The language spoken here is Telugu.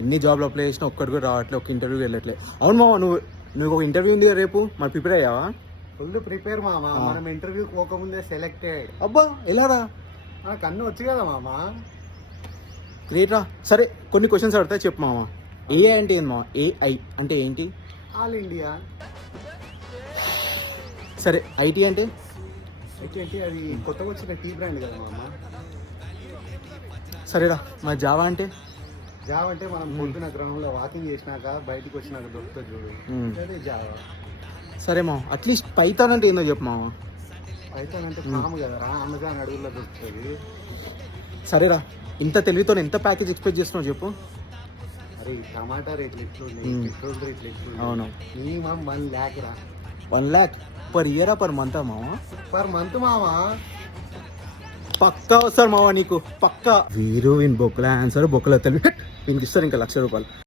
ఎన్ని జాబ్లు అప్లై చేసినా ఒక్కటి కూడా రావట్లేదు, ఒక్క ఇంటర్వ్యూకి వెళ్ళట్లే. అవును మామ, నువ్వు ఒక ఇంటర్వ్యూ ఉంది రేపు, మరి ప్రిపేర్ అయ్యావా? ఫుల్ ప్రిపేర్ మామ. మనం ఇంటర్వ్యూ పోకముందే సెలెక్టెడ్. అబ్బా ఎలారా? మనకు అన్నీ వచ్చు కదా మామ. గ్రేట్ రా. సరే కొన్ని క్వశ్చన్స్ అడితే చెప్పు మామ. ఏఐ అంటే ఏంటి మామ? ఏఐ అంటే ఏంటి? All India. సరే ఐటీ అంటే? ఏంటి అది కొత్తగా వచ్చిన టీ బ్రాండ్ కదా మామ. సరేరా. మరి జావా అంటే? జావా అంటే మనం పొద్దున గ్రౌండ్లో వాకింగ్ చేసినాక బయటకు వచ్చినాక దొరుకుతుంది చూడు, అదే జావా. సరే మామ, అట్లీస్ట్ పైథాన్ అంటే ఏందో చెప్పు మామ. పైథాన్ అంటే పాము కదరా, అమెజాన్ అడవుల్లో దొరుకుతుంది. సరేరా, ఇంత తెలివితో ఎంత ప్యాకేజ్ ఎక్స్పెక్ట్ చేస్తున్నావు చెప్పు. అరే టమాటా రేట్లు ఎట్లున్నాయి, పెట్రోల్ రేట్లు ఎట్లున్నాయి, అవును. మినిమం 1 lakh రా. 1 lakh పర్ ఇయరా పర్ మంతా మామ? పర్ మంత్ మామా. పక్కా వస్తారు మావా నీకు, పక్కా. వీరు వీని బొక్కల ఆన్సర్, బొక్కల తెలివి, వీనికి ఇస్తారు ఇంకా 1,00,000 రూపాయలు.